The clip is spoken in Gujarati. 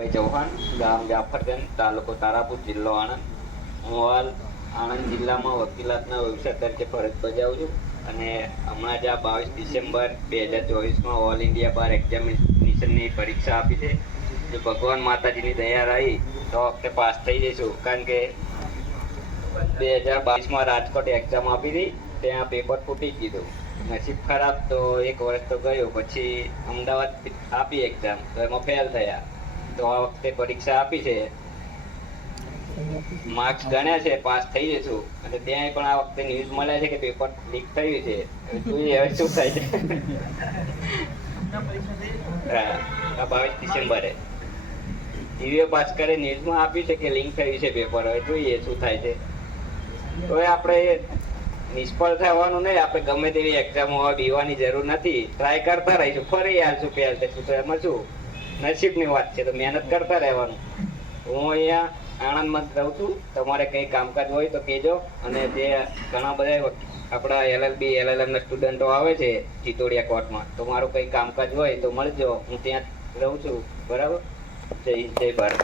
ભાઈ ચૌહાણ, ગામ જાફરગંજ, તાલુકો તારાપુર, જિલ્લો આણંદ. હું હાલ આણંદ જિલ્લામાં વકીલાતના વ્યવસાય તરીકે ફરજ બજાવું છું અને હમણાં જ આ બાવીસ ડિસેમ્બર બે હજાર ચોવીસમાં ઓલ ઇન્ડિયા બાર એક્ઝામિનેશનની પરીક્ષા આપી છે. જો ભગવાન માતાજીની દયા રહી, તો આપણે પાસ થઈ જઈશું. કારણ કે બે હજાર બાવીસમાં રાજકોટ એક્ઝામ આપી હતી, ત્યાં પેપર ફૂટી ગયું. નસીબ ખરાબ તો એક વર્ષ તો ગયો. પછી અમદાવાદ આપી એક્ઝામ તો એમાં ફેલ થયા. તો આ વખતે પરીક્ષા આપી છે. માર્ક્સ ગણ્યા છે પાસ થઈ જશું અને ત્યાં પણ આ વખતે ન્યૂઝ મળ્યા છે કે પેપર લીક થયું છે. જોઈએ હવે શું થાય છે? હા, બાવીસ ડિસેમ્બરે. ટીવીઓ ભાસ્કરે ન્યૂઝમાં આપ્યું છે કે લિંક થયું છે પેપર હવે જોઈએ શું થાય છે? તો આપણે નિષ્ફળ થવાનું નહીં. આપણે ગમે તેવી એક્ઝામ હોય બીવાની જરૂર નથી. ટ્રાય કરતા રહીશું. ફરી આવશું પહેલ તે શું એમાં શું? નસીબની વાત છે, તો મહેનત કરતા રહેવાનું. હું અહીંયા આણંદમાં જ રહું છું. તમારે કંઈ કામકાજ હોય તો કહેજો. અને જે ઘણા બધા આપણા એલએલબી એલએલએમ ના સ્ટુડન્ટો આવે છે ચિતોડિયા કોર્ટમાં, તો મારું કંઈ કામકાજ હોય તો મળજો. હું ત્યાં રહું છું. બરાબર? જય જય ભારત.